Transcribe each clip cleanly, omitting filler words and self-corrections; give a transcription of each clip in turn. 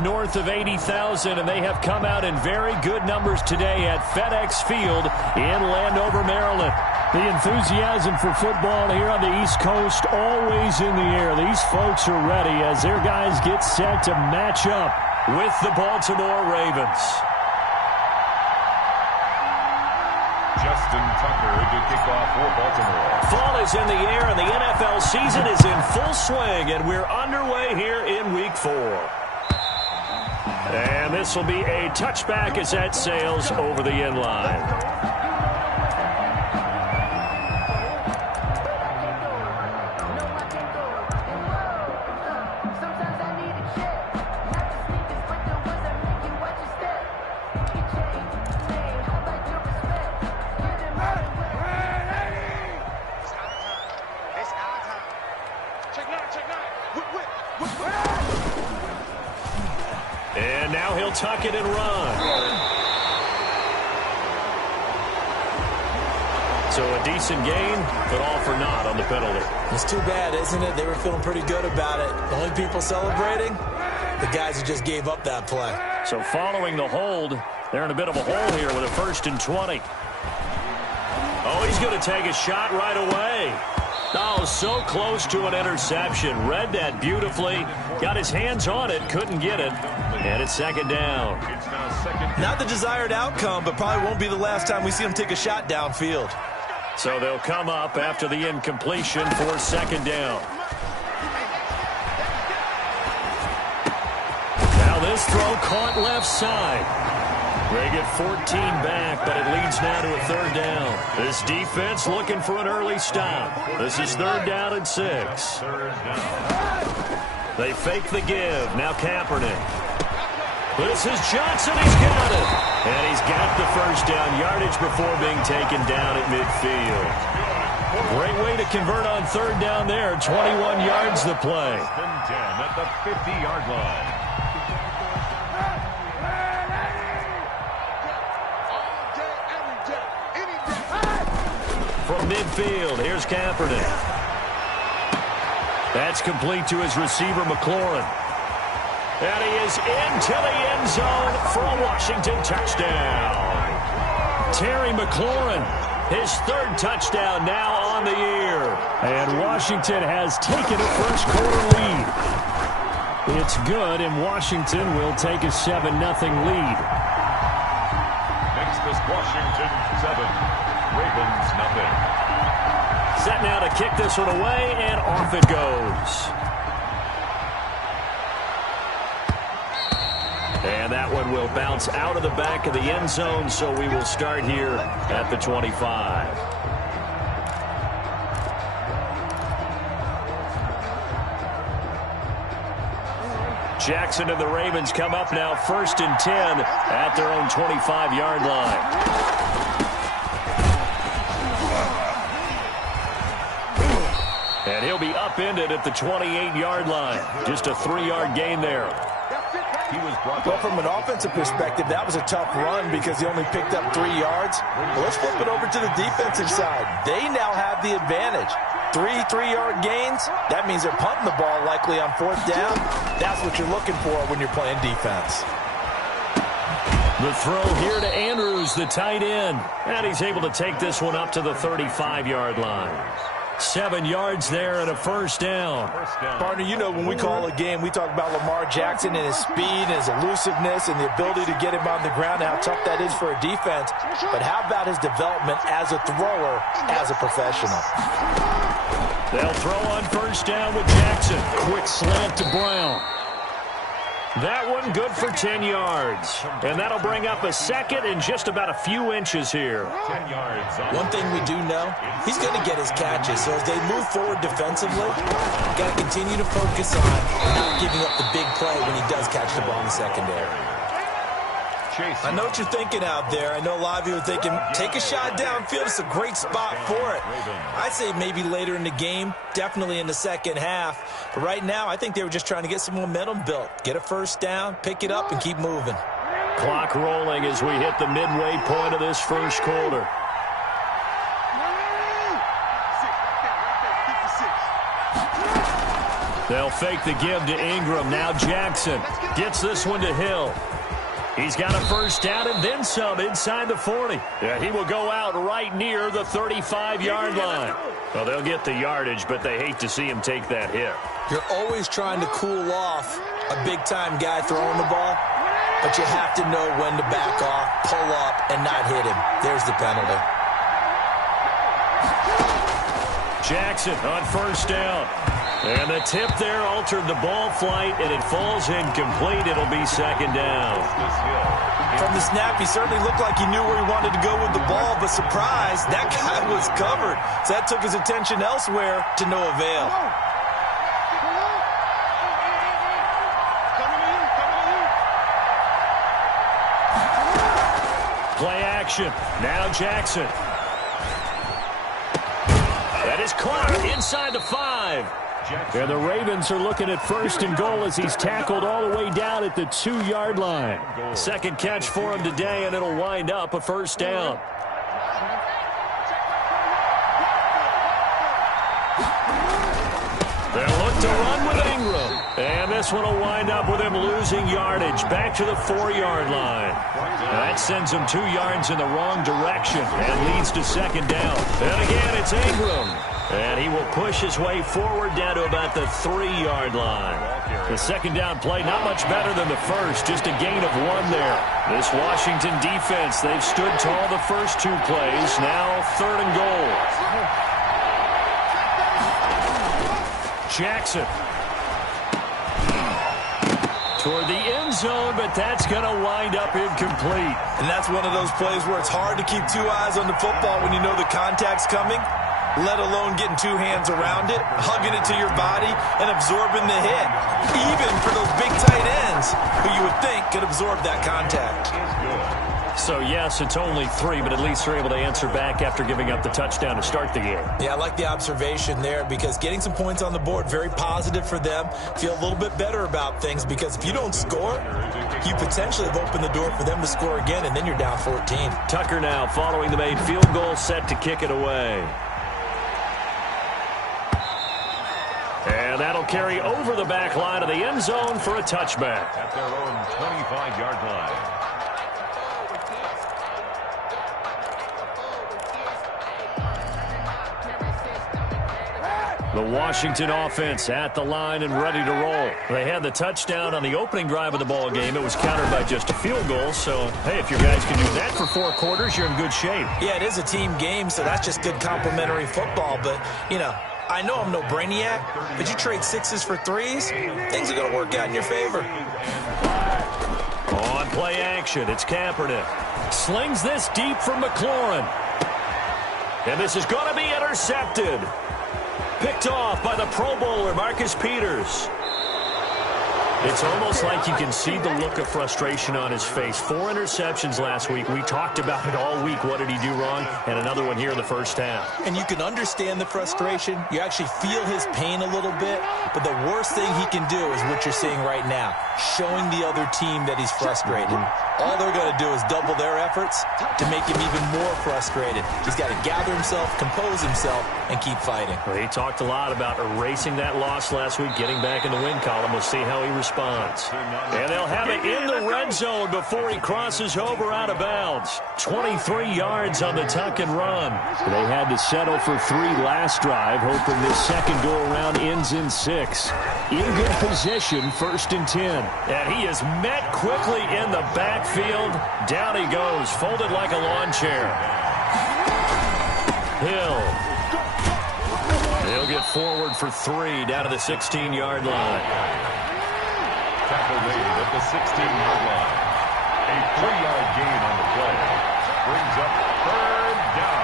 North of 80,000, and they have come out in very good numbers today at FedEx Field in Landover, Maryland. The enthusiasm for football here on the East Coast always in the air. These folks are ready as their guys get set to match up with the Baltimore Ravens. Justin Tucker to kick off for Baltimore. Fall is in the air, and the NFL season is in full swing, and we're underway here in Week 4. And this will be a touchback as that sails over the end line. And now he'll tuck it and run. So a decent gain, but all for naught on the penalty. It's too bad, isn't it? They were feeling pretty good about it. The only people celebrating, the guys who just gave up that play. So following the hold, they're in a bit of a hole here with a 1st and 20. Oh, he's going to take a shot right away. Oh, so close to an interception. Read that beautifully. Got his hands on it, couldn't get it. And it's 2nd down. Not the desired outcome, but probably won't be the last time we see him take a shot downfield. So they'll come up after the incompletion for 2nd down. Now this throw caught left side. They get 14 back, but it leads now to a 3rd down. This defense looking for an early stop. This is 3rd down and 6. They fake the give. Now Kaepernick. This is Johnson. He's got it. And he's got the 1st down yardage before being taken down at midfield. Great way to convert on 3rd down there. 21 yards the play. 10 at the 50-yard line. From midfield, here's Kaepernick. That's complete to his receiver, McLaurin. And he is into the end zone for a Washington touchdown. Terry McLaurin, his 3rd touchdown now on the year. And Washington has taken a first-quarter lead. It's good, and Washington will take a 7-0 lead. Next is Washington 7. Ravens nothing. Set now to kick this one away, and off it goes. And that one will bounce out of the back of the end zone, so we will start here at the 25. Jackson and the Ravens come up now 1st and 10 at their own 25-yard line. And he'll be upended at the 28-yard line. Just a 3-yard gain there. Well, from an offensive perspective, that was a tough run because he only picked up 3 yards. Well, let's flip it over to the defensive side. They now have the advantage. 3-3-yard gains, that means they're punting the ball likely on 4th down. That's what you're looking for when you're playing defense. The throw here to Andrews, the tight end. And he's able to take this one up to the 35-yard line. 7 yards there and a 1st down. Partner, you know when we call a game, we talk about Lamar Jackson and his speed and his elusiveness and the ability to get him on the ground and how tough that is for a defense. But how about his development as a thrower, as a professional? They'll throw on 1st down with Jackson. Quick slant to Brown. That one good for 10 yards. And that'll bring up a 2nd and just about a few inches here. 10 yards. One thing we do know, he's going to get his catches. So as they move forward defensively, got to continue to focus on not giving up the big play when he does catch the ball in the secondary. I know what you're thinking out there. I know a lot of you are thinking, take a shot downfield. It's a great spot for it. I'd say maybe later in the game, definitely in the second half. But right now, I think they were just trying to get some momentum built. Get a 1st down, pick it up, and keep moving. Clock rolling as we hit the midway point of this 1st quarter. They'll fake the give to Ingram. Now Jackson gets this one to Hill. He's got a first down and then some inside the 40. Yeah, he will go out right near the 35-yard line. Well, they'll get the yardage, but they hate to see him take that hit. You're always trying to cool off a big-time guy throwing the ball, but you have to know when to back off, pull up, and not hit him. There's the penalty. Jackson on first down. And the tip there altered the ball flight, and it falls incomplete. It'll be second down. From the snap, he certainly looked like he knew where he wanted to go with the ball, but surprise, that guy was covered. So that took his attention elsewhere to no avail. Play action. Now Jackson. That is caught inside the 5. And the Ravens are looking at first and goal as he's tackled all the way down at the 2-yard line. Second catch for him today, and it'll wind up a first down. They'll look to run with Ingram. And this one will wind up with him losing yardage back to the 4-yard line. That sends him 2 yards in the wrong direction and leads to second down. And again, it's Ingram. And he will push his way forward down to about the 3-yard line. The second down play, not much better than the first, just a gain of 1 there. This Washington defense, they've stood tall the first 2 plays. Now third and goal. Jackson. Toward the end zone, but that's going to wind up incomplete. And that's one of those plays where it's hard to keep 2 eyes on the football when you know the contact's coming, let alone getting 2 hands around it, hugging it to your body, and absorbing the hit. Even for those big tight ends who you would think could absorb that contact. So, yes, it's only 3, but at least they're able to answer back after giving up the touchdown to start the game. Yeah, I like the observation there because getting some points on the board, very positive for them. Feel a little bit better about things because if you don't score, you potentially have opened the door for them to score again, and then you're down 14. Tucker now following the made field goal, set to kick it away. And that'll carry over the back line of the end zone for a touchback. At their own 25-yard line. The Washington offense at the line and ready to roll. They had the touchdown on the opening drive of the ball game. It was countered by just a field goal. So, hey, if your guys can do that for 4 quarters, you're in good shape. Yeah, it is a team game, so that's just good complimentary football. But, you know, I know I'm no brainiac, but you trade 6s for 3s, things are going to work out in your favor. On play action, it's Kaepernick. Slings this deep for McLaurin. And this is going to be intercepted. Picked off by the Pro Bowler, Marcus Peters. It's almost like you can see the look of frustration on his face. 4 interceptions last week. We talked about it all week. What did he do wrong? And another one here in the first half. And you can understand the frustration. You actually feel his pain a little bit. But the worst thing he can do is what you're seeing right now, showing the other team that he's frustrated. All they're going to do is double their efforts to make him even more frustrated. He's got to gather himself, compose himself, and keep fighting. Well, he talked a lot about erasing that loss last week, getting back in the win column. We'll see how he responds. And they'll have it in the red zone before he crosses over out of bounds. 23 yards on the tuck and run. They had to settle for 3 last drive, hoping this second go-around ends in 6. In good position, 1st and 10. And he is met quickly in the backfield. Down he goes, folded like a lawn chair. Hill. He'll get forward for 3 down to the 16-yard line. Tackle made at the 16-yard line. A 3-yard gain on the play. Brings up 3rd down.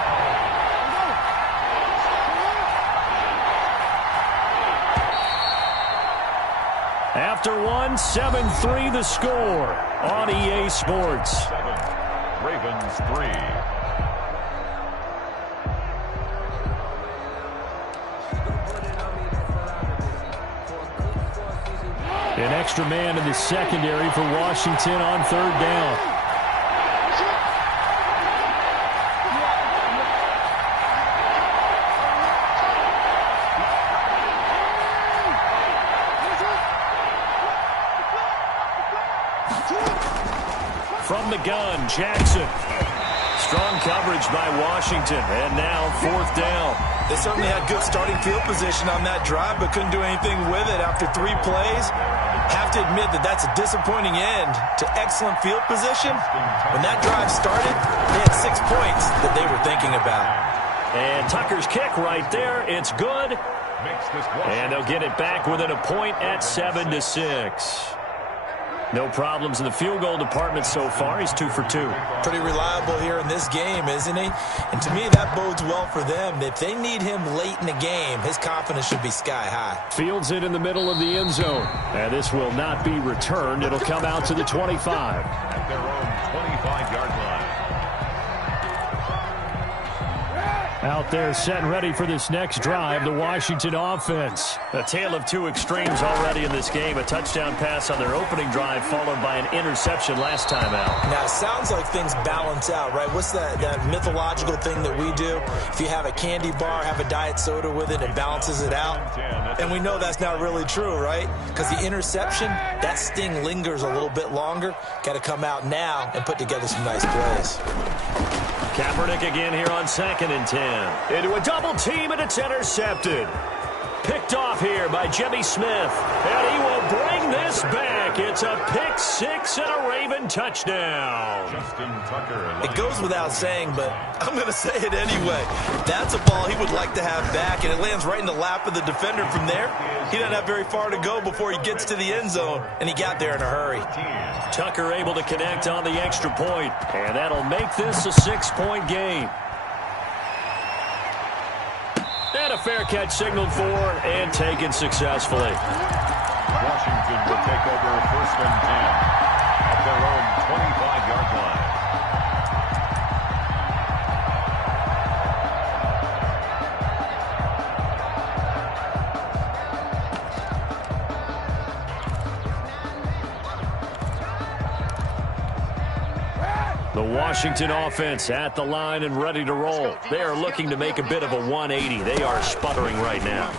After 1, 7-3 the score on EA Sports. 7, Ravens 3. An extra man in the secondary for Washington on 3rd down. From the gun, Jackson. Strong coverage by Washington, and now 4th down. They certainly had good starting field position on that drive, but couldn't do anything with it after 3 plays. Have to admit that that's a disappointing end to excellent field position. When that drive started, they had 6 points that they were thinking about. And Tucker's kick right there, it's good. And they'll get it back within a point at 7-6. No problems in the field goal department so far. He's 2 for 2. Pretty reliable here in this game, isn't he? And to me, that bodes well for them. If they need him late in the game, his confidence should be sky high. Fields it in the middle of the end zone. And this will not be returned. It'll come out to the 25. At their own 25-yard line. Out there set and ready for this next drive, the Washington offense. A tale of 2 extremes already in this game. A touchdown pass on their opening drive followed by an interception last time out. Now, it sounds like things balance out, right? What's that mythological thing that we do? If you have a candy bar, have a diet soda with it, it balances it out. And we know that's not really true, right? Because the interception, that sting lingers a little bit longer. Got to come out now and put together some nice plays. Kaepernick again here on 2nd and 10. Into a double team, and it's intercepted. Picked off here by Jimmy Smith. And he will bring this back. It's a pick 6 and a Raven touchdown. Justin Tucker. It goes without saying, but I'm going to say it anyway. That's a ball he would like to have back, and it lands right in the lap of the defender from there. He doesn't have very far to go before he gets to the end zone, and he got there in a hurry. Tucker able to connect on the extra point, and that'll make this a 6-point game. And a fair catch signaled for and taken successfully. Washington will take over 1st and 10 at their own 25-yard line. The Washington offense at the line and ready to roll. They are looking to make a bit of a 180. They are sputtering right now.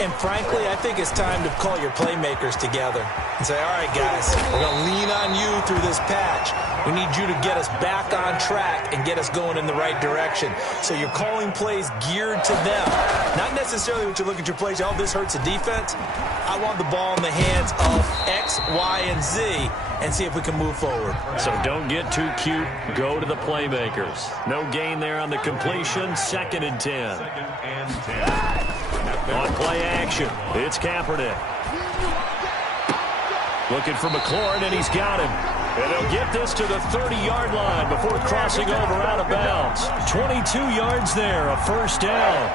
And frankly, I think it's time to call your playmakers together and say, all right, guys, we're going to lean on you through this patch. We need you to get us back on track and get us going in the right direction. So you're calling plays geared to them. Not necessarily what you look at your plays, oh, this hurts the defense. I want the ball in the hands of X, Y, and Z and see if we can move forward. So don't get too cute. Go to the playmakers. No gain there on the completion. 2nd and 10. 2nd and 10. On play action, it's Kaepernick. Looking for McLaurin, and he's got him. And they'll get this to the 30-yard line before crossing over out of bounds. 22 yards there, a 1st down.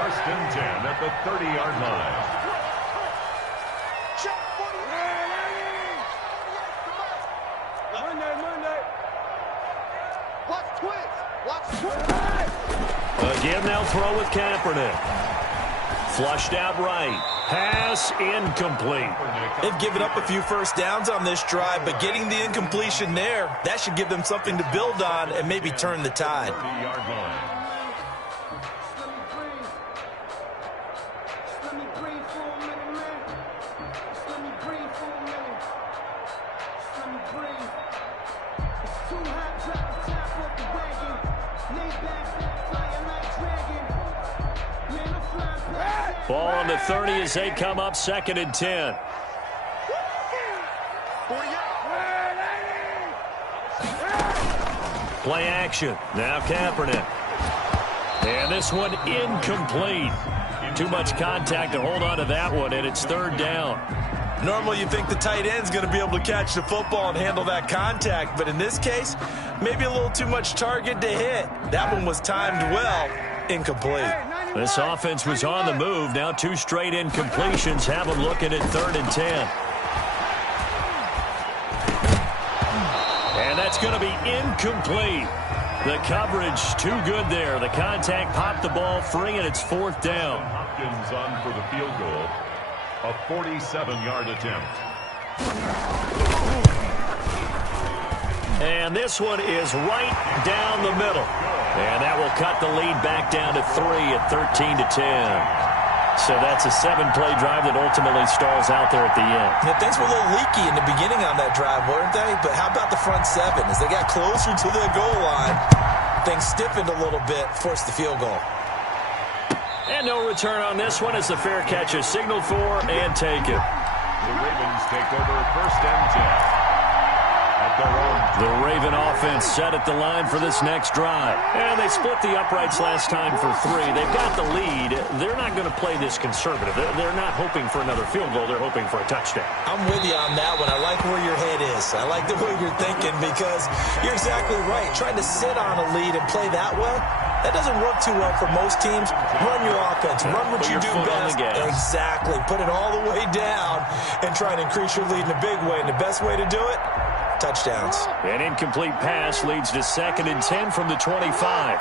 1st and 10 at the 30-yard line. Again, they'll throw with Kaepernick. Flushed out right. Pass incomplete. They've given up a few 1st downs on this drive, but getting the incompletion there, that should give them something to build on and maybe turn the tide. 30-yard line. Ball on the 30 as they come up 2nd and 10. Play action. Now Kaepernick. And this one incomplete. Too much contact to hold on to that one, and it's 3rd down. Normally you think the tight end's going to be able to catch the football and handle that contact, but in this case, maybe a little too much target to hit. That one was timed well. Incomplete. This offense was on the move. Now 2 straight incompletions have them looking at 3rd and 10. And that's going to be incomplete. The coverage too good there. The contact popped the ball free, and it's 4th down. Hopkins on for the field goal. A 47-yard attempt. And this one is right down the middle. And that will cut the lead back down to 3 at 13 to 10. So that's a 7-play drive that ultimately stalls out there at the end. Yeah, things were a little leaky in the beginning on that drive, weren't they? But how about the front 7? As they got closer to the goal line, things stiffened a little bit, forced the field goal. And no return on this one as the fair catch is signaled for and taken. The Ravens take over 1st and 10. At their own. The Raven offense set at the line for this next drive. And they split the uprights last time for 3. They've got the lead. They're not going to play this conservative. They're not hoping for another field goal. They're hoping for a touchdown. I'm with you on that one. I like where your head is. I like the way you're thinking because you're exactly right. Trying to sit on a lead and play that way, that doesn't work too well for most teams. Run your offense. Run what you do best. Exactly. Put it all the way down and try and increase your lead in a big way. And the best way to do it, touchdowns. An incomplete pass leads to 2nd and 10 from the 25.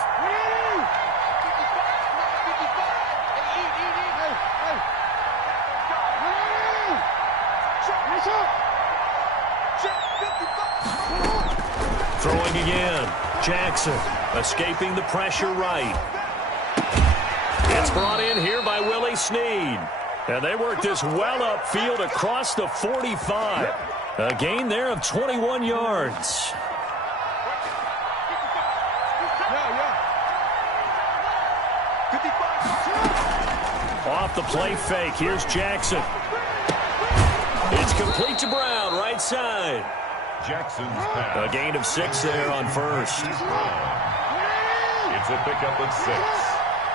Throwing again. Jackson escaping the pressure right. It's brought in here by Willie Snead. And they work this well upfield across the 45. A gain there of 21 yards. Off the play fake. Here's Jackson. It's complete to Brown, right side. Jackson's pass. A gain of 6 there on 1st. It's a pickup of 6.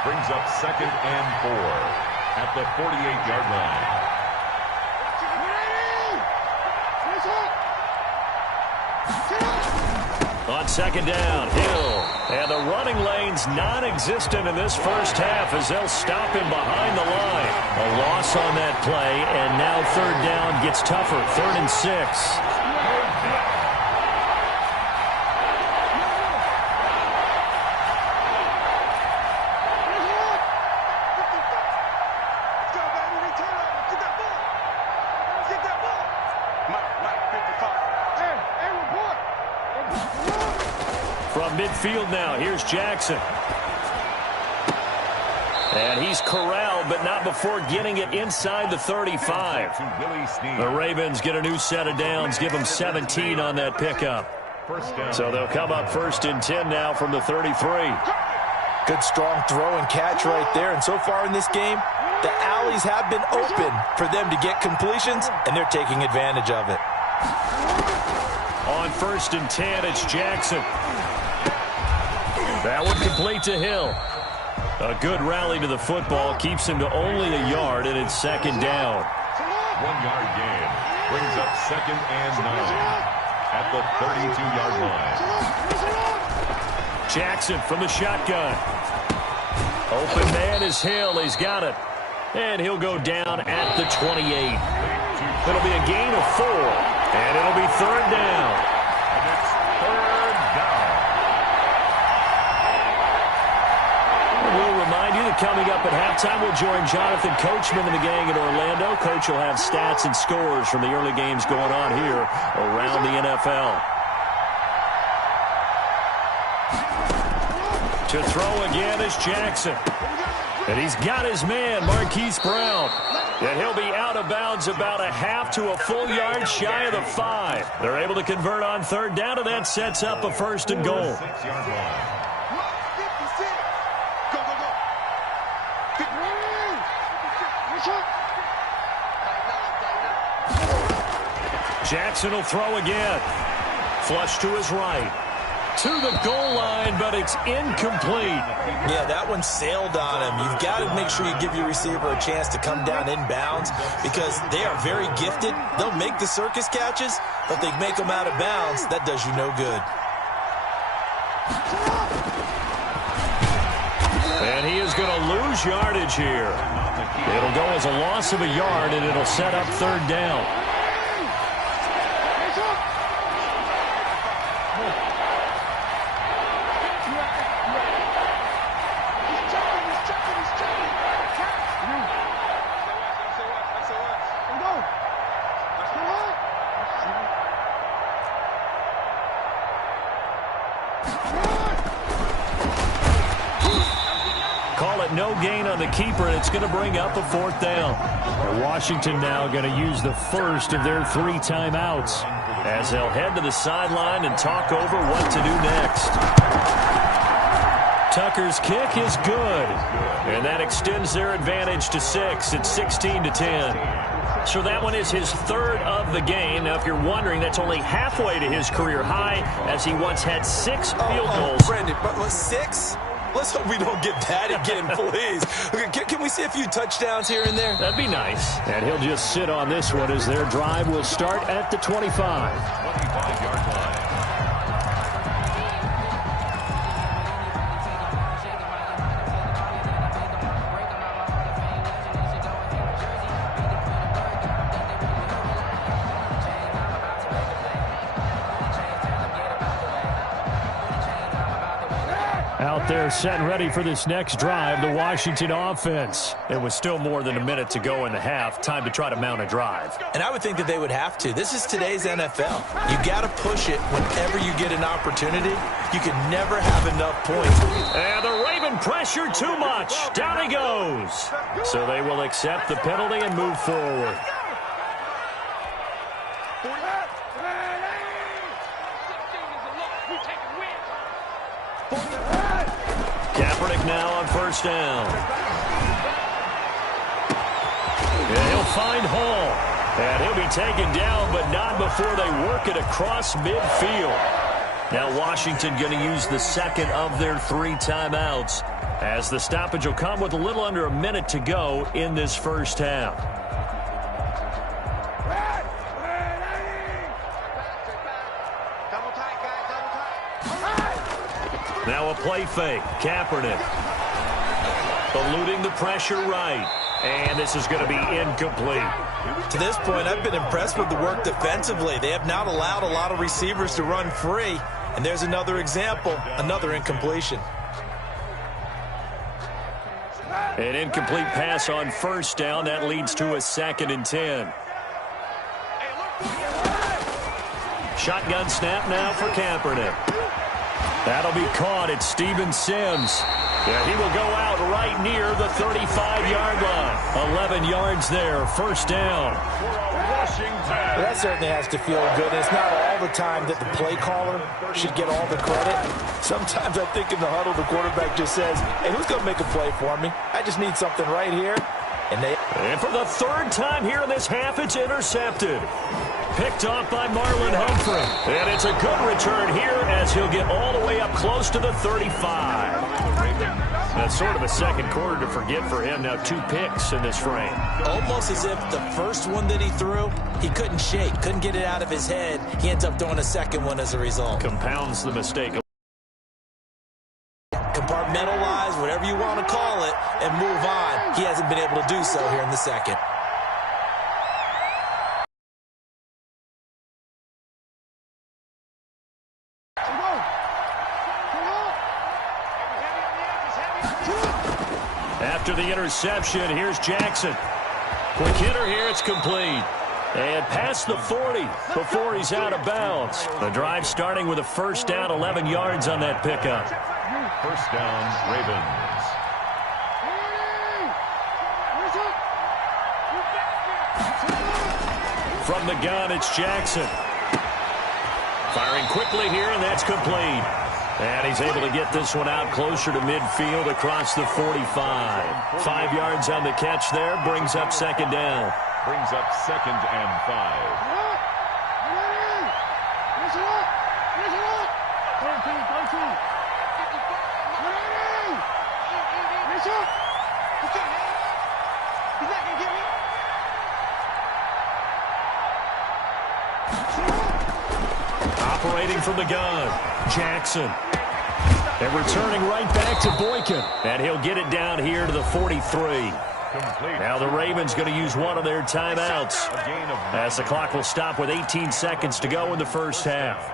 Brings up 2nd and 4 at the 48-yard line. On 2nd down, Hill. And the running lane's non-existent in this first half as they'll stop him behind the line. A loss on that play, and now 3rd down gets tougher. 3rd and 6. From midfield now, here's Jackson. And he's corralled, but not before getting it inside the 35. The Ravens get a new set of downs, give them 17 on that pickup. So they'll come up 1st and 10 now from the 33. Good strong throw and catch right there. And so far in this game, the alleys have been open for them to get completions, and they're taking advantage of it. On 1st and 10, it's Jackson. That one complete to Hill. A good rally to the football keeps him to only a yard, and it's 2nd down. 1-yard gain brings up 2nd and 9 at the 32-yard line. Jackson from the shotgun. Open man is Hill. He's got it. And he'll go down at the 28. It'll be a gain of 4, and it'll be 3rd down. And it's 3rd down. We'll remind you that coming up at halftime, we'll join Jonathan Coachman and the gang in Orlando. Coach will have stats and scores from the early games going on here around the NFL. To throw again is Jackson. And he's got his man, Marquise Brown. And he'll be out of bounds about a half to a full yard shy of the 5. They're able to convert on 3rd down, and that sets up a 1st and goal. 6-yard line. Jackson will throw again. Flush to his right. To the goal line, but it's incomplete. Yeah, that one sailed on him. You've got to make sure you give your receiver a chance to come down inbounds because they are very gifted. They'll make the circus catches, but they make them out of bounds. That does you no good. And he is going to lose yardage here. It'll go as a loss of a yard, and it'll set up 3rd down. but no gain on the keeper, and it's going to bring up a fourth down. And Washington now going to use the first of their 3 timeouts as they'll head to the sideline and talk over what to do next. Tucker's kick is good, and that extends their advantage to 6. It's 16-10. So that one is his 3rd of the game. Now, if you're wondering, that's only halfway to his career high, as he once had 6 field goals. Brandon, but 6? Let's hope we don't get that again, please. Can we see a few touchdowns here and there? That'd be nice. And he'll just sit on this one as their drive will start at the 25. 25-yard line. Out there set and ready for this next drive, the Washington offense. It was still more than a minute to go in the half. Time to try to mount a drive. And I would think that they would have to. This is today's NFL. You got to push it whenever you get an opportunity. You can never have enough points. And the Raven pressure too much. Down he goes. So they will accept the penalty and move forward. Kaepernick now on first down. And he'll find Hall. And he'll be taken down, but not before they work it across midfield. Now Washington going to use the 2nd of their 3 timeouts, as the stoppage will come with a little under a minute to go in this first half. Now a play fake. Kaepernick eluding the pressure right. And this is going to be incomplete. To this point, I've been impressed with the work defensively. They have not allowed a lot of receivers to run free. And there's another example, another incompletion. An incomplete pass on first down. That leads to a 2nd and 10. Shotgun snap now for Kaepernick. That'll be caught. It's Steven Sims. Yeah, he will go out right near the 35-yard line. 11 yards there. First down. Well, that certainly has to feel good. And it's not all the time that the play caller should get all the credit. Sometimes I think in the huddle, the quarterback just says, hey, who's going to make a play for me? I just need something right here. And for the 3rd time here in this half, it's intercepted. Picked off by Marlon Humphrey. And it's a good return here as he'll get all the way up close to the 35. That's sort of a second quarter to forget for him. Now 2 picks in this frame. Almost as if the first one that he threw, he couldn't shake, couldn't get it out of his head. He ends up throwing a second one as a result. Compounds the mistake. Compartmentalize, whatever you want to call it, and move on. He hasn't been able to do so here in the second. After the interception, here's Jackson. Quick hitter here, it's complete. And past the 40 before he's out of bounds. The drive starting with a first down, 11 yards on that pickup. First down, Ravens. From the gun, it's Jackson. Firing quickly here, and that's complete. And he's able to get this one out closer to midfield across the 45. 5 yards on the catch there, brings up 2nd down. Brings up 2nd and 5. Operating from the gun, Jackson. And returning right back to Boykin. And he'll get it down here to the 43. Complete. Now the Ravens going to use one of their timeouts, as the clock will stop with 18 seconds to go in the first half.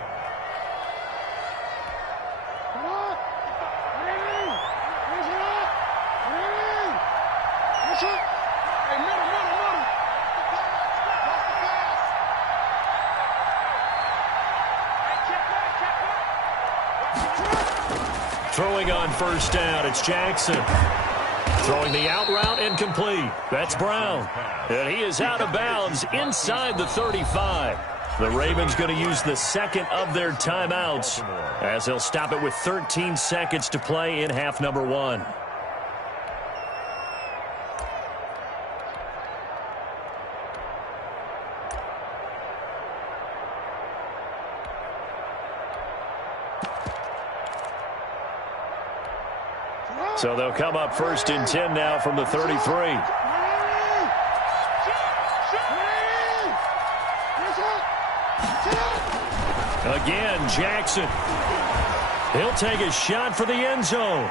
Throwing on first down, it's Jackson. Throwing the out route and complete. That's Brown. And he is out of bounds inside the 35. The Ravens going to use the second of their timeouts as they'll stop it with 13 seconds to play in half number 1. So they'll come up 1st and 10 now from the 33. Again, Jackson. He'll take a shot for the end zone.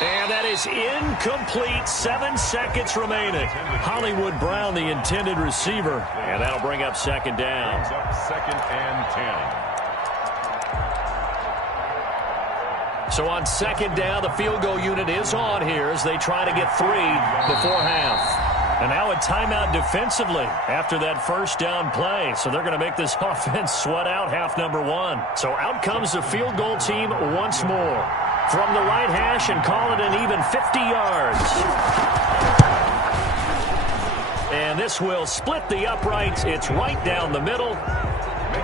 And that is incomplete. 7 seconds remaining. Hollywood Brown, the intended receiver. And that'll bring up 2nd down. Brings up 2nd and 10. So on 2nd down, the field goal unit is on here as they try to get 3 before half. And now a timeout defensively after that 1st down play. So they're going to make this offense sweat out half number 1. So out comes the field goal team once more. From the right hash and call it an even 50 yards. And this will split the uprights. It's right down the middle.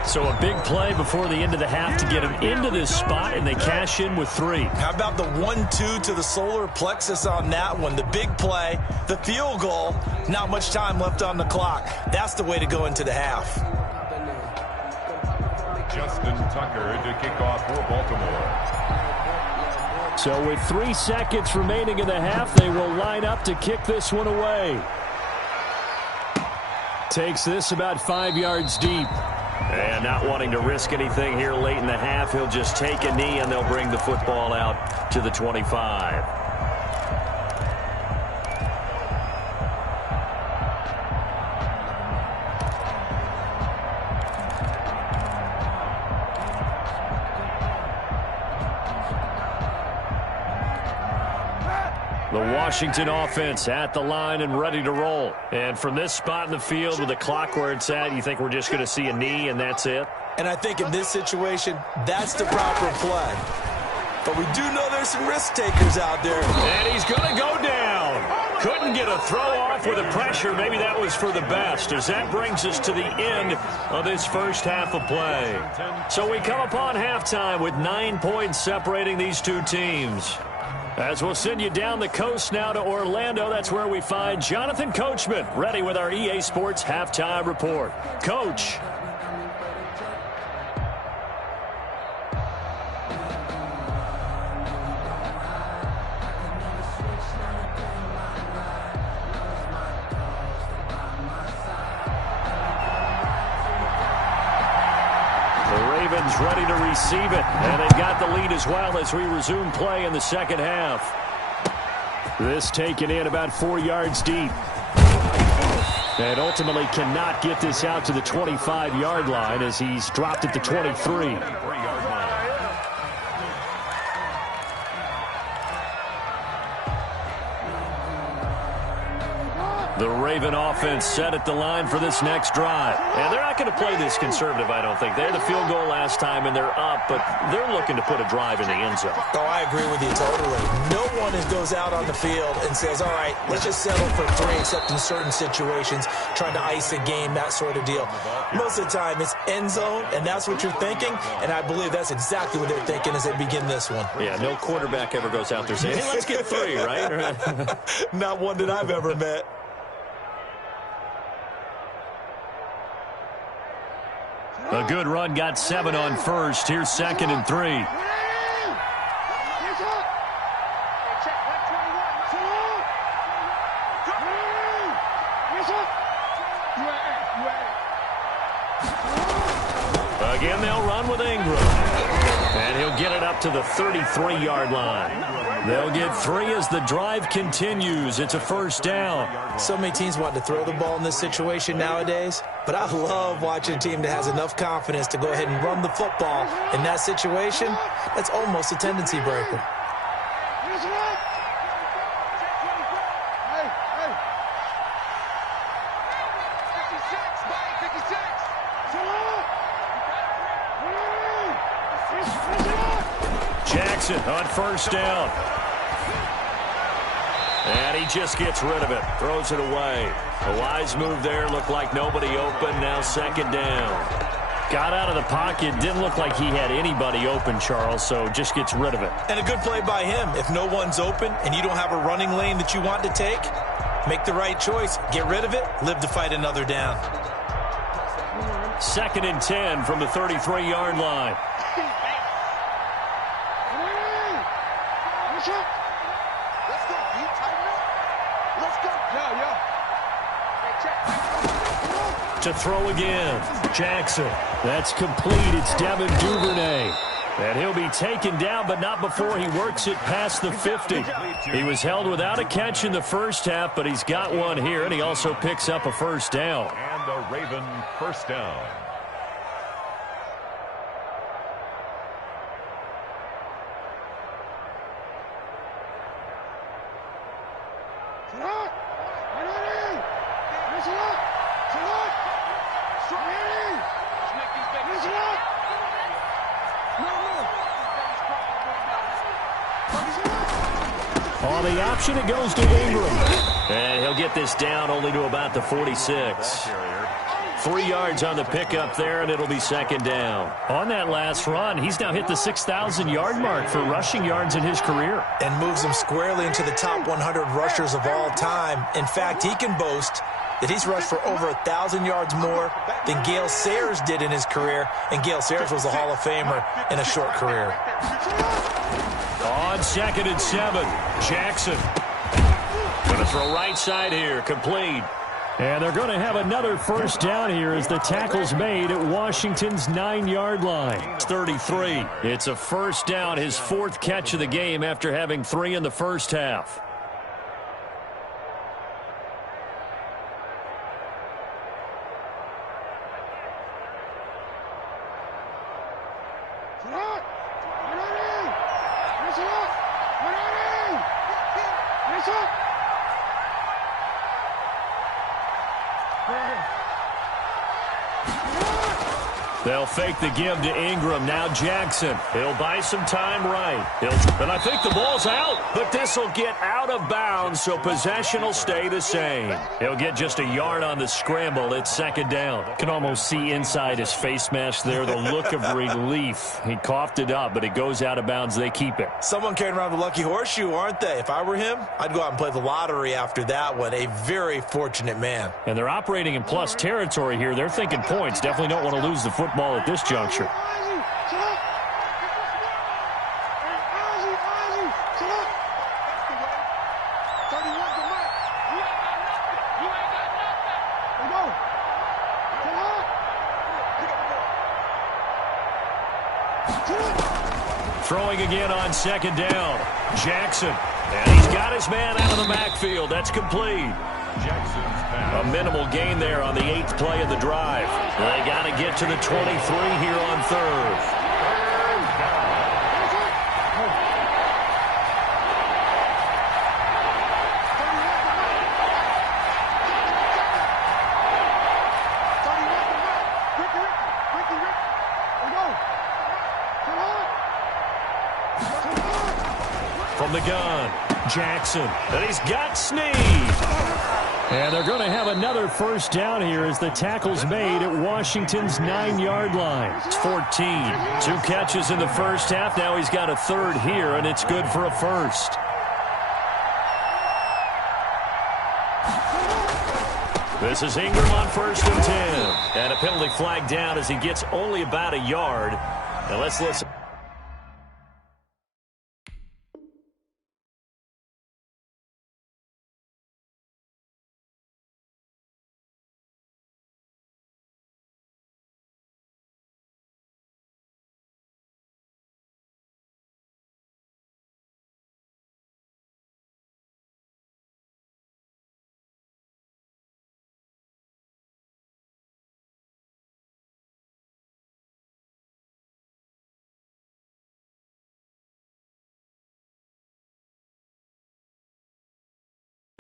So a big play before the end of the half to get them into this spot, and they cash in with 3. How about the 1-2 to the solar plexus on that one? The big play, the field goal, not much time left on the clock. That's the way to go into the half. Justin Tucker to kick off for Baltimore. So with 3 seconds remaining in the half, they will line up to kick this one away. Takes this about 5 yards deep. And not wanting to risk anything here late in the half, he'll just take a knee and they'll bring the football out to the 25. The Washington offense at the line and ready to roll. And from this spot in the field with the clock where it's at, you think we're just going to see a knee and that's it? And I think in this situation, that's the proper play. But we do know there's some risk takers out there. And he's going to go down. Couldn't get a throw off with the pressure. Maybe that was for the best, as that brings us to the end of this first half of play. So we come upon halftime with 9 points separating these two teams. As we'll send you down the coast now to Orlando, that's where we find Jonathan Coachman, ready with our EA Sports Halftime Report. Coach. Ready to receive it, and they've got the lead as well as we resume play in the second half. This taken in about 4 yards deep. And ultimately cannot get this out to the 25-yard line as he's dropped at the 23. The Raven offense set at the line for this next drive. And they're not going to play this conservative, I don't think. They had the field goal last time, and they're up, but they're looking to put a drive in the end zone. Oh, I agree with you totally. No one goes out on the field and says, all right, let's just settle for 3, except in certain situations, trying to ice a game, that sort of deal. Most of the time, it's end zone, and that's what you're thinking, and I believe that's exactly what they're thinking as they begin this one. Yeah, no quarterback ever goes out there saying, hey, let's get 3, right? Not one that I've ever met. A good run, got 7 on first. Here's 2nd and 3. Again, they'll run with Ingram. And he'll get it up to the 33-yard line. They'll get 3 as the drive continues. It's a first down. So many teams want to throw the ball in this situation nowadays, but I love watching a team that has enough confidence to go ahead and run the football. In that situation, that's almost a tendency breaker. Jackson on first down. And he just gets rid of it. Throws it away. A wise move there. Looked like nobody open. Now second down. Got out of the pocket. Didn't look like he had anybody open, Charles, so just gets rid of it. And a good play by him. If no one's open and you don't have a running lane that you want to take, make the right choice. Get rid of it. Live to fight another down. 2nd and 10 from the 33-yard line. To throw again. Jackson. That's complete. It's Devin Duvernay. And he'll be taken down, but not before he works it past the 50. He was held without a catch in the first half, but he's got one here, and he also picks up a first down. And a Raven first down. On the option, it goes to Ingram. And he'll get this down only to about the 46. 3 yards on the pickup there, and it'll be second down. On that last run, he's now hit the 6,000-yard mark for rushing yards in his career. And moves him squarely into the top 100 rushers of all time. In fact, he can boast that he's rushed for over 1,000 yards more than Gale Sayers did in his career, and Gale Sayers was a Hall of Famer in a short career. On 2nd and 7, Jackson. Going to throw right side here, complete. And they're going to have another first down here as the tackle's made at Washington's 9-yard line. It's 33. It's a first down, his 4th catch of the game after having 3 in the first half. They'll fake the give to Ingram. Now Jackson. He'll buy some time right. And I think the ball's out, but this will get out of bounds, so possession will stay the same. He'll get just a yard on the scramble. It's second down. Can almost see inside his face mask there the look of relief. He coughed it up, but it goes out of bounds. They keep it. Someone carrying around the lucky horseshoe, aren't they? If I were him, I'd go out and play the lottery after that one. A very fortunate man. And they're operating in plus territory here. They're thinking points. Definitely don't want to lose the football at this juncture. Throwing again on second down. Jackson. And he's got his man out of the backfield. That's complete. A minimal gain there on the 8th play of the drive. They got to get to the 23 here on 3rd. From the gun, Jackson. And he's got Snead. And they're going to have another first down here as the tackle's made at Washington's 9-yard line. It's 14. 2 catches in the first half. Now he's got a 3rd here, and it's good for a first. This is Ingram on 1st and 10. And a penalty flag down as he gets only about a yard. Now let's listen.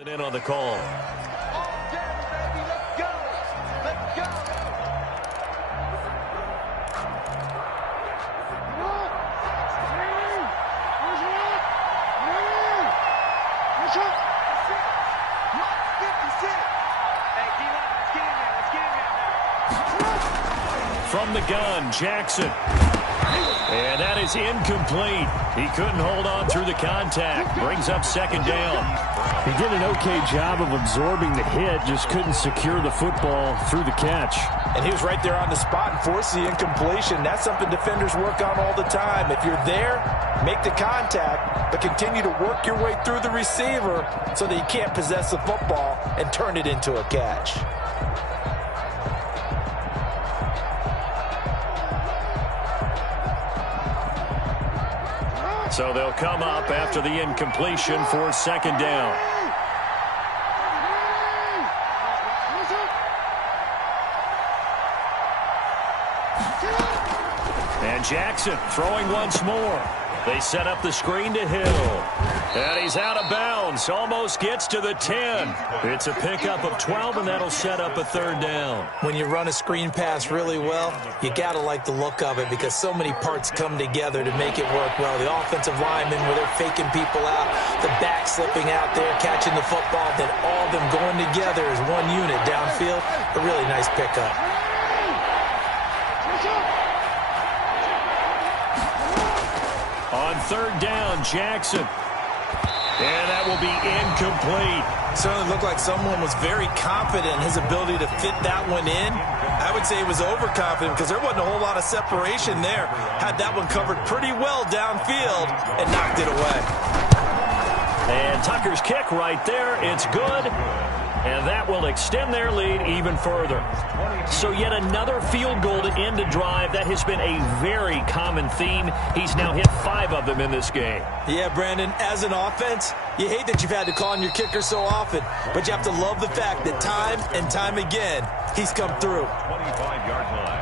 In on the call. from the gun. Jackson. And that is incomplete. He couldn't hold on through the contact. Brings up second down. He did an okay job of absorbing the hit, just couldn't secure the football through the catch. And he was right there on the spot and forced the incompletion. That's something defenders work on all the time. If you're there, make the contact, but continue to work your way through the receiver so that you can't possess the football and turn it into a catch. So they'll come up after the incompletion for second down. And Jackson throwing once more. They set up the screen to Hill. And he's out of bounds. Almost gets to the 10. It's a pickup of 12, and that'll set up a third down. When you run a screen pass really well, you got to like the look of it because so many parts come together to make it work well. The offensive linemen, where they're faking people out, the back slipping out there, catching the football, then all of them going together as one unit downfield. A really nice pickup. On third down, Jackson. And that will be incomplete. Certainly looked like someone was very confident in his ability to fit that one in. I would say he was overconfident because there wasn't a whole lot of separation there. Had that one covered pretty well downfield and knocked it away. And Tucker's kick right there. It's good. And that will extend their lead even further. So yet another field goal to end a drive. That has been a very common theme. He's now hit 5 of them in this game. Yeah, Brandon, as an offense, you hate that you've had to call on your kicker so often, but you have to love the fact that time and time again, he's come through. 25-yard line.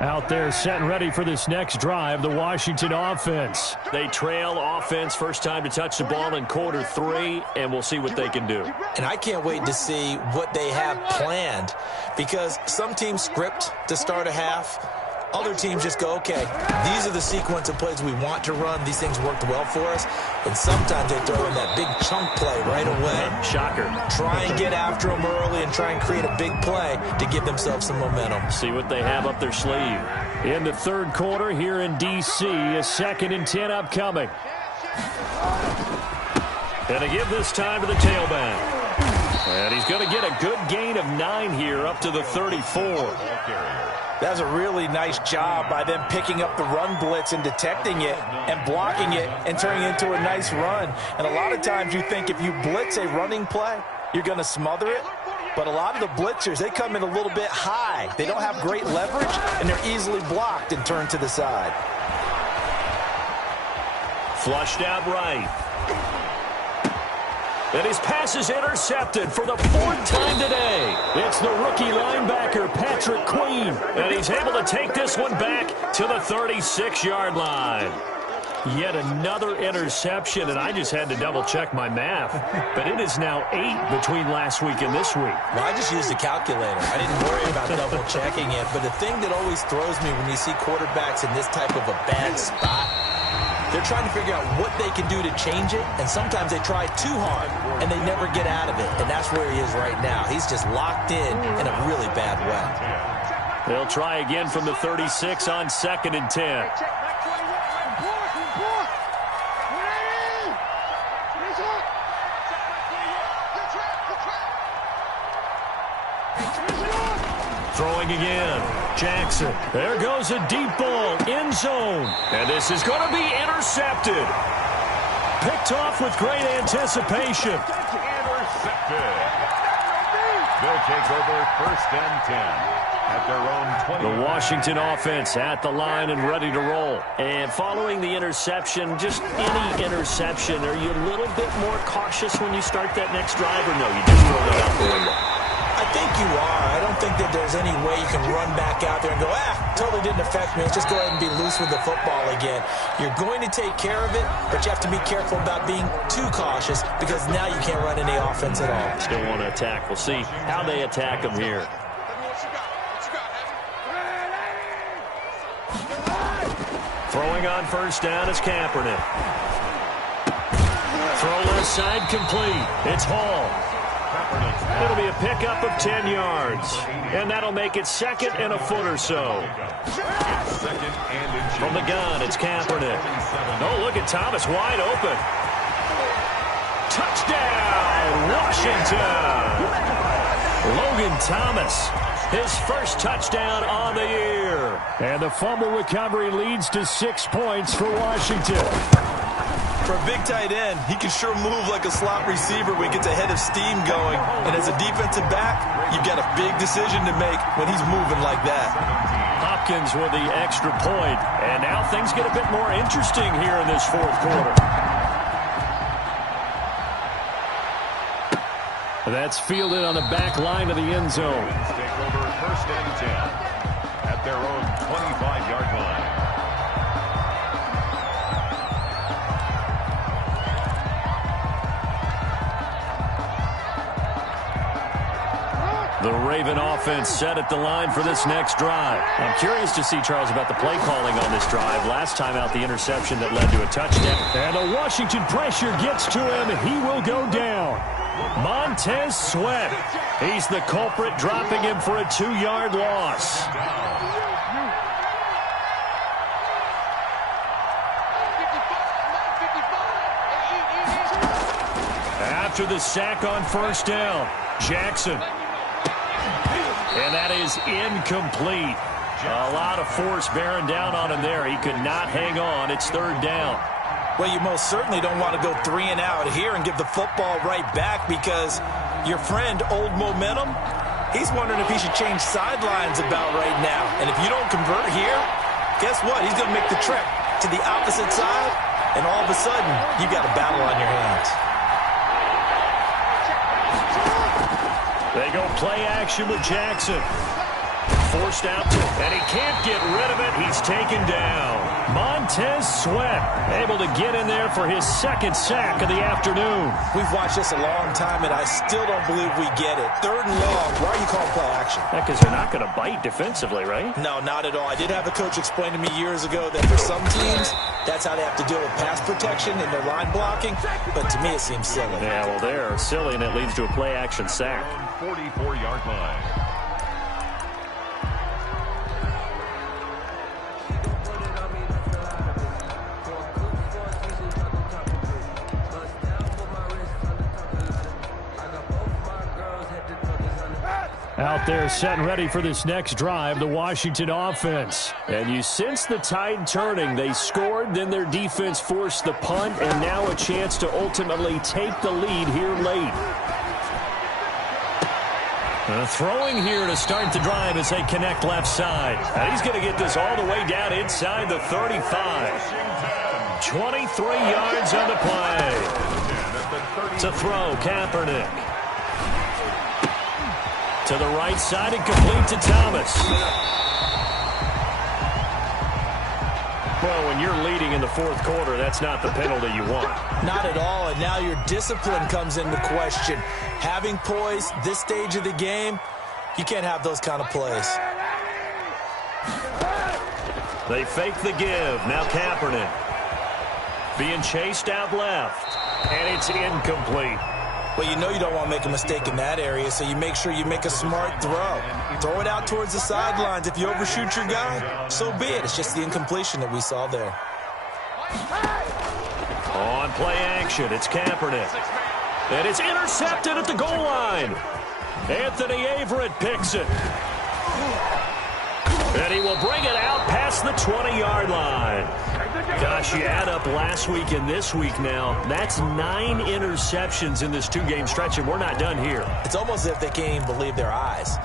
Out there set and ready for this next drive, the Washington offense. They trail offense, first time to touch the ball in quarter 3, and we'll see what they can do. And I can't wait to see what they have planned because some teams script to start a half. Other teams just go, okay, these are the sequence of plays we want to run. These things worked well for us. And sometimes they throw in that big chunk play right away. Shocker. Try and get after them early and try and create a big play to give themselves some momentum. See what they have up their sleeve. In the third quarter here in D.C., a 2nd and 10 upcoming. And to give this time to the tailback. And he's going to get a good gain of 9 here up to the 34. That's a really nice job by them picking up the run blitz and detecting it and blocking it and turning it into a nice run. And a lot of times you think if you blitz a running play, you're going to smother it. But a lot of the blitzers, they come in a little bit high. They don't have great leverage, and they're easily blocked and turned to the side. Flushed out right. And his pass is intercepted for the 4th time today. It's the rookie linebacker, Patrick Queen. And he's able to take this one back to the 36-yard line. Yet another interception, and I just had to double-check my math. But it is now 8 between last week and this week. Well, I just used a calculator. I didn't worry about double-checking it. But the thing that always throws me when you see quarterbacks in this type of a bad spot, they're trying to figure out what they can do to change it, and sometimes they try too hard, and they never get out of it, and that's where he is right now. He's just locked in a really bad way. They'll try again from the 36 on 2nd and 10. Throwing again. Jackson. There goes a deep ball. End zone. And this is going to be intercepted. Picked off with great anticipation. Intercepted. They'll take over 1st and 10 at their own 20. The Washington offense at the line and ready to roll. And following the interception, just any interception, are you a little bit more cautious when you start that next drive, or no, you just throw that out the window? I think you are. I don't think that there's any way you can run back out there and go, totally didn't affect me. Let's just go ahead and be loose with the football again. You're going to take care of it, but you have to be careful about being too cautious because now you can't run any offense at all. Still want to attack. We'll see how they attack them here. Throwing on 1st down is Kaepernick. Throw left side complete. It's Hall. It'll be a pickup of 10 yards. And that'll make it 2nd and a foot or so. From the gun, it's Kaepernick. Oh, look at Thomas wide open. Touchdown, Washington. Logan Thomas, his first touchdown on the year. And the fumble recovery leads to 6 points for Washington. For a big tight end, he can sure move like a slot receiver when he gets a head of steam going. And as a defensive back, you've got a big decision to make when he's moving like that. Hopkins with the extra point. And now things get a bit more interesting here in this 4th quarter. That's fielded on the back line of the end zone. Take over 1st and 10 at their own 25-yard line. The Raven offense set at the line for this next drive. I'm curious to see, Charles, about the play calling on this drive. Last time out, the interception that led to a touchdown. And the Washington pressure gets to him. He will go down. Montez Sweat. He's the culprit, dropping him for a 2-yard loss. After the sack on 1st down, Jackson. And that is incomplete. A lot of force bearing down on him there. He could not hang on. It's 3rd down. Well, you most certainly don't want to go 3 and out here and give the football right back, because your friend, Old Momentum, he's wondering if he should change sidelines about right now. And if you don't convert here, guess what? He's going to make the trek to the opposite side, and all of a sudden, you've got a battle on your hands. They go play action with Jackson. Forced out to him, and he can't get rid of it. He's taken down. Montez Sweat able to get in there for his 2nd sack of the afternoon. We've watched this a long time, and I still don't believe we get it. 3rd and long. Why are you calling play action? Because they're not going to bite defensively, right? No, not at all. I did have a coach explain to me years ago that for some teams, that's how they have to deal with pass protection and their line blocking. But to me, it seems silly. Yeah, well, they're silly, and it leads to a play action sack. 44-yard line. Out there set and ready for this next drive, the Washington offense. And you sense the tide turning. They scored, then their defense forced the punt, and now a chance to ultimately take the lead here late. Throwing here to start the drive as they connect left side. And he's going to get this all the way down inside the 35. 23 yards on the play. To throw, Kaepernick. To the right side and complete to Thomas. Well, when you're leading in the 4th quarter, that's not the penalty you want. Not at all, and now your discipline comes into question. Having poise this stage of the game, you can't have those kind of plays. They fake the give. Now Kaepernick. Being chased out left. And it's incomplete. Well, you know you don't want to make a mistake in that area, so you make sure you make a smart throw. Throw it out towards the sidelines. If you overshoot your guy, so be it. It's just the incompletion that we saw there. On play action, it's Kaepernick. And it's intercepted at the goal line. Anthony Averett picks it. And he will bring it out past the 20-yard line. Gosh, you add up last week and this week now. That's 9 interceptions in this 2-game stretch, and we're not done here. It's almost as if they can't even believe their eyes.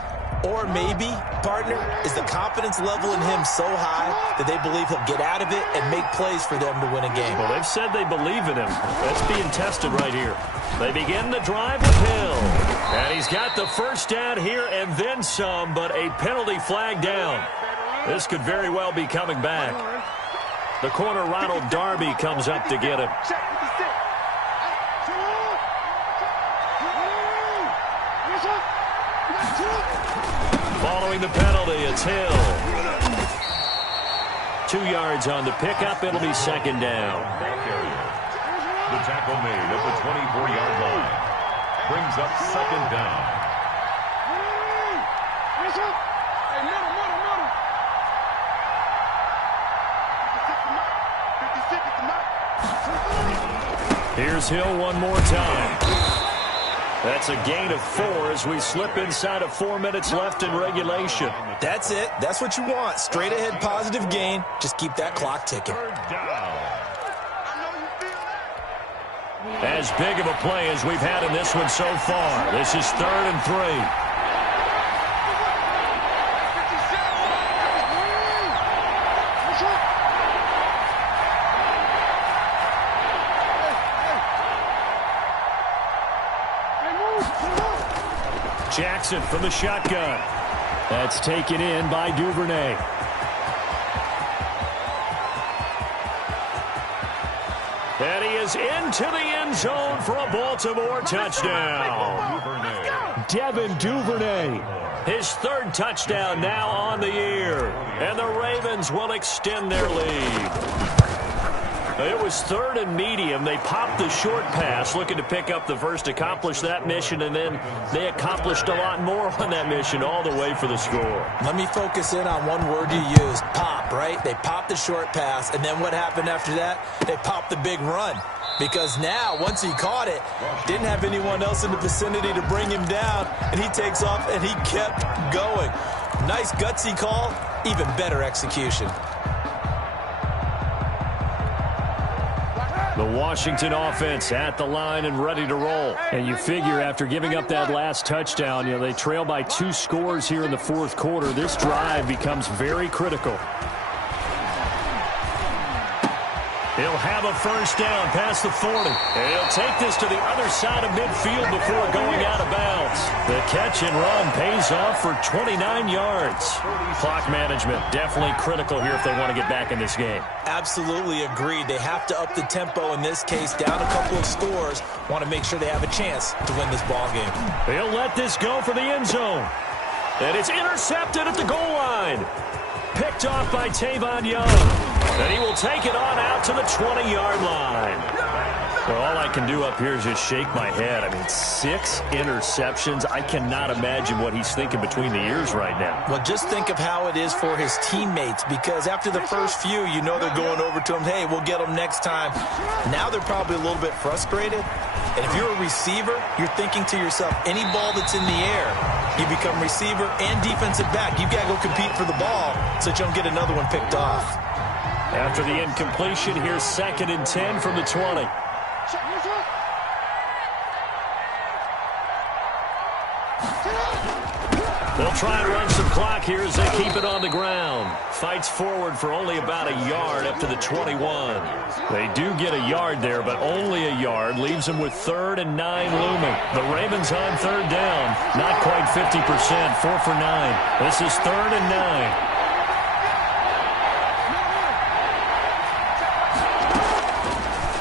Or maybe, partner, is the confidence level in him so high that they believe he'll get out of it and make plays for them to win a game. Well, they've said they believe in him. That's being tested right here. They begin the drive with Hill. And he's got the first down here and then some, but a penalty flag down. This could very well be coming back. The corner, Ronald Darby, comes up to get him. Following the penalty, it's Hill. 2 yards on the pickup. It'll be second down. The tackle made at the 24-yard line. Brings up second down. Here's Hill one more time. That's a gain of 4 as we slip inside of 4 minutes left in regulation. That's it. That's what you want. Straight ahead positive gain. Just keep that clock ticking. As big of a play as we've had in this one so far. This is 3rd and 3. Jackson from the shotgun. That's taken in by Duvernay. And he is into the end zone for a Baltimore touchdown. Devin Duvernay. His 3rd touchdown now on the year. And the Ravens will extend their lead. It was 3rd and medium. They popped the short pass, looking to pick up the first, accomplish that mission, and then they accomplished a lot more on that mission all the way for the score. Let me focus in on one word you used, pop, right? They popped the short pass, and then what happened after that? They popped the big run. Because now, once he caught it, didn't have anyone else in the vicinity to bring him down, and he takes off, and he kept going. Nice gutsy call, even better execution. The Washington offense at the line and ready to roll. And you figure after giving up that last touchdown, they trail by 2 scores here in the 4th quarter. This drive becomes very critical. He'll have a first down past the 40. And he'll take this to the other side of midfield before going out of bounds. The catch and run pays off for 29 yards. Clock management definitely critical here if they want to get back in this game. Absolutely agreed. They have to up the tempo in this case, down a couple of scores. Want to make sure they have a chance to win this ball game. He'll let this go for the end zone. And it's intercepted at the goal line. Picked off by Tavon Young. And he will take it on out to the 20-yard line. Well, all I can do up here is just shake my head. I mean, 6 interceptions. I cannot imagine what he's thinking between the ears right now. Well, just think of how it is for his teammates, because after the first few, they're going over to him, hey, we'll get them next time. Now they're probably a little bit frustrated. And if you're a receiver, you're thinking to yourself, any ball that's in the air, you become receiver and defensive back. You've got to go compete for the ball so that you don't get another one picked off. After the incompletion, here's 2nd and 10 from the 20. They'll try and run some clock here as they keep it on the ground. Fights forward for only about a yard up to the 21. They do get a yard there, but only a yard. Leaves them with 3rd and 9 looming. The Ravens on 3rd down. Not quite 50%. 4 for 9. This is 3rd and 9.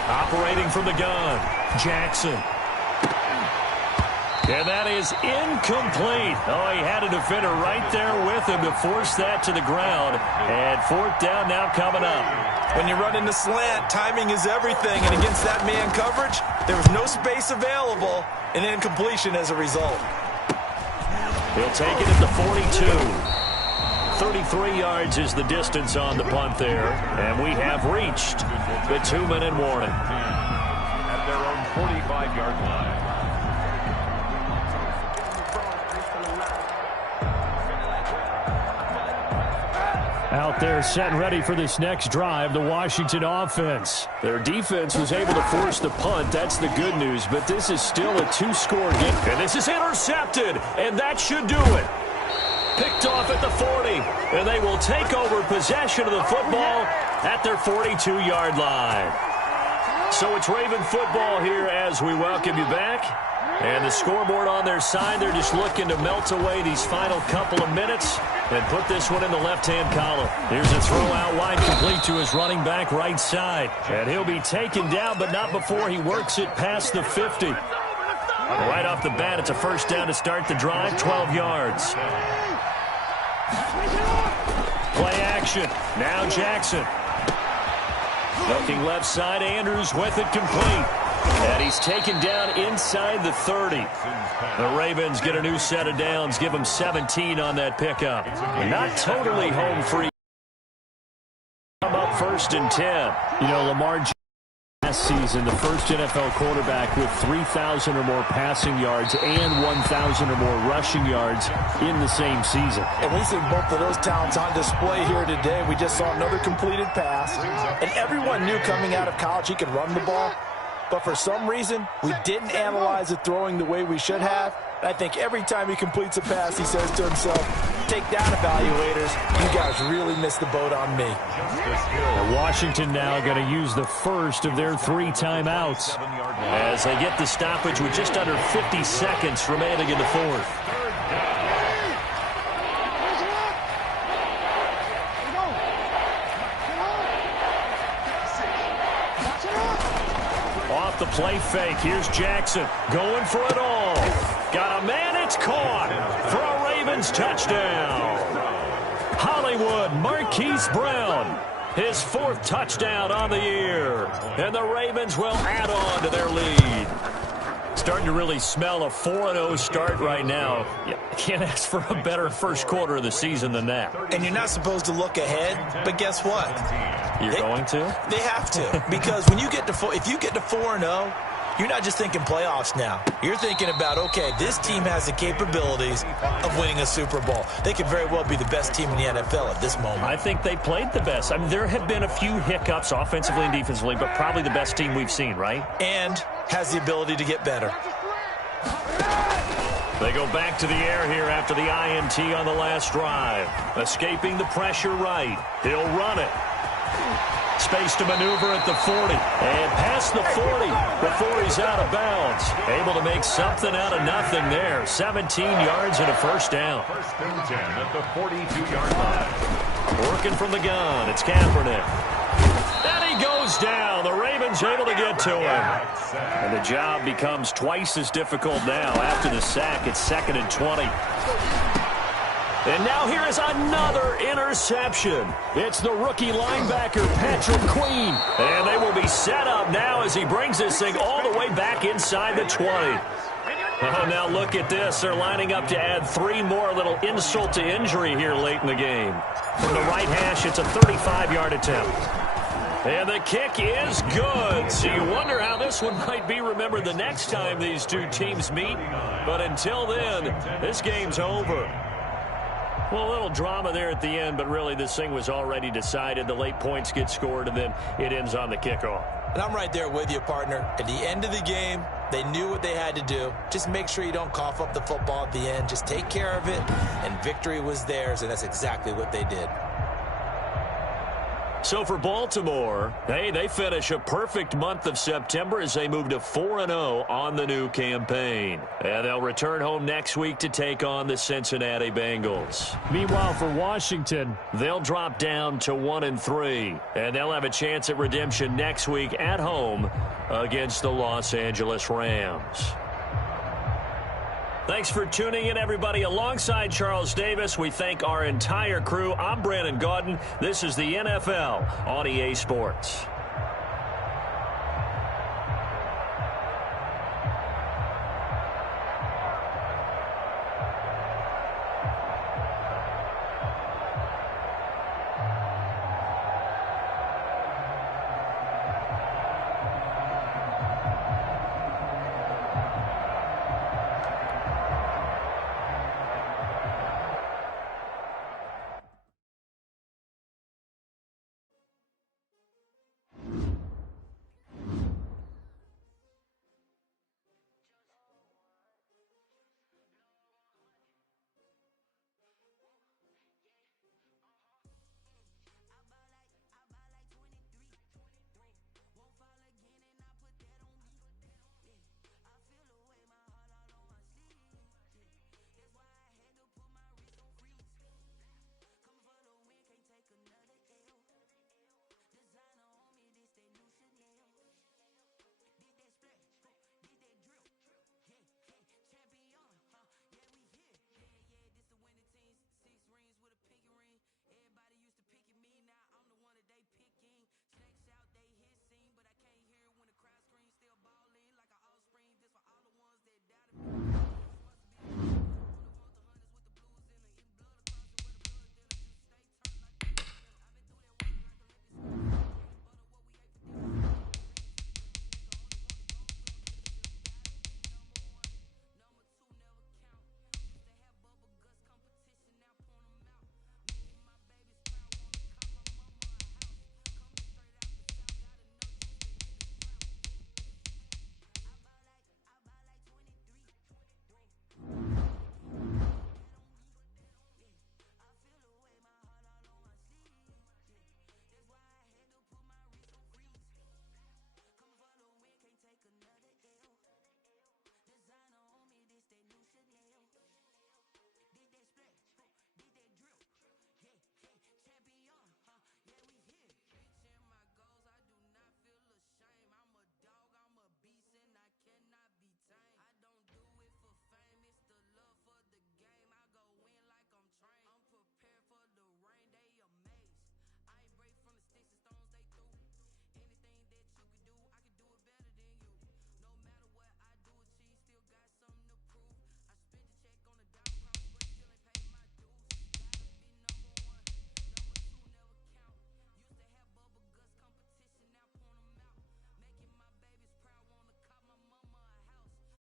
Operating from the gun, Jackson. And that is incomplete. Oh, he had a defender right there with him to force that to the ground. And 4th down now coming up. When you run into slant, timing is everything. And against that man coverage, there was no space available. And incompletion as a result. He'll take it at the 42. 33 yards is the distance on the punt there. And we have reached the 2-minute warning. At their own 45-yard line. Out there set and ready for this next drive, the Washington offense. Their defense was able to force the punt. That's the good news, but this is still a 2-score game. And this is intercepted, and that should do it. Picked off at the 40, and they will take over possession of the football at their 42-yard line. So it's Raven football here as we welcome you back. And the scoreboard on their side, they're just looking to melt away these final couple of minutes and put this one in the left-hand column. Here's a throw out wide, complete to his running back right side. And he'll be taken down, but not before he works it past the 50. Right off the bat, it's a first down to start the drive, 12 yards. Play action. Now Jackson. Looking left side, Andrews with it complete. And he's taken down inside the 30. The Ravens get a new set of downs, give them 17 on that pickup. Not totally home free. Come up 1st and 10. You know, Lamar last season, the first NFL quarterback with 3,000 or more passing yards and 1,000 or more rushing yards in the same season. And we see both of those talents on display here today. We just saw another completed pass. And everyone knew coming out of college he could run the ball. But for some reason, we didn't analyze the throwing the way we should have. And I think every time he completes a pass, he says to himself, take down evaluators, you guys really missed the boat on me. And Washington now going to use the first of their 3 timeouts as they get the stoppage with just under 50 seconds remaining in the 4th. Off the play fake, here's Jackson going for it all. Got a man, it's caught for a Ravens touchdown. Hollywood Marquise Brown, his 4th touchdown on the year. And the Ravens will add on to their lead. Starting to really smell a 4-0 start right now. You can't ask for a better first quarter of the season than that. And you're not supposed to look ahead, but guess what? You're going to? They have to, because when you get to if you get to 4-0, you're not just thinking playoffs now. You're thinking about, okay, this team has the capabilities of winning a Super Bowl. They could very well be the best team in the NFL at this moment. I think they played the best. I mean, there have been a few hiccups offensively and defensively, but probably the best team we've seen, right? And has the ability to get better. They go back to the air here after the INT on the last drive. Escaping the pressure right. He'll run it. Space to maneuver at the 40. And past the 40 before he's out of bounds. Able to make something out of nothing there. 17 yards and a first down. 1st and 10 at the 42-yard line. Working from the gun. It's Kaepernick. And he goes down. The Ravens able to get to him. And the job becomes twice as difficult now after the sack. It's 2nd and 20. And now here is another interception. It's the rookie linebacker, Patrick Queen. And they will be set up now as he brings this thing all the way back inside the 20. Oh, now look at this. They're lining up to add 3 more, little insult to injury here late in the game. From the right hash, it's a 35-yard attempt. And the kick is good. So you wonder how this one might be remembered the next time these two teams meet. But until then, this game's over. Well, a little drama there at the end, but really this thing was already decided. The late points get scored, and then it ends on the kickoff. And I'm right there with you, partner. At the end of the game, they knew what they had to do. Just make sure you don't cough up the football at the end. Just take care of it, and victory was theirs, and that's exactly what they did. So for Baltimore, hey, they finish a perfect month of September as they move to 4-0 on the new campaign. And they'll return home next week to take on the Cincinnati Bengals. Meanwhile, for Washington, they'll drop down to 1-3. And they'll have a chance at redemption next week at home against the Los Angeles Rams. Thanks for tuning in, everybody. Alongside Charles Davis, we thank our entire crew. I'm Brandon Gaudin. This is the NFL on EA Sports.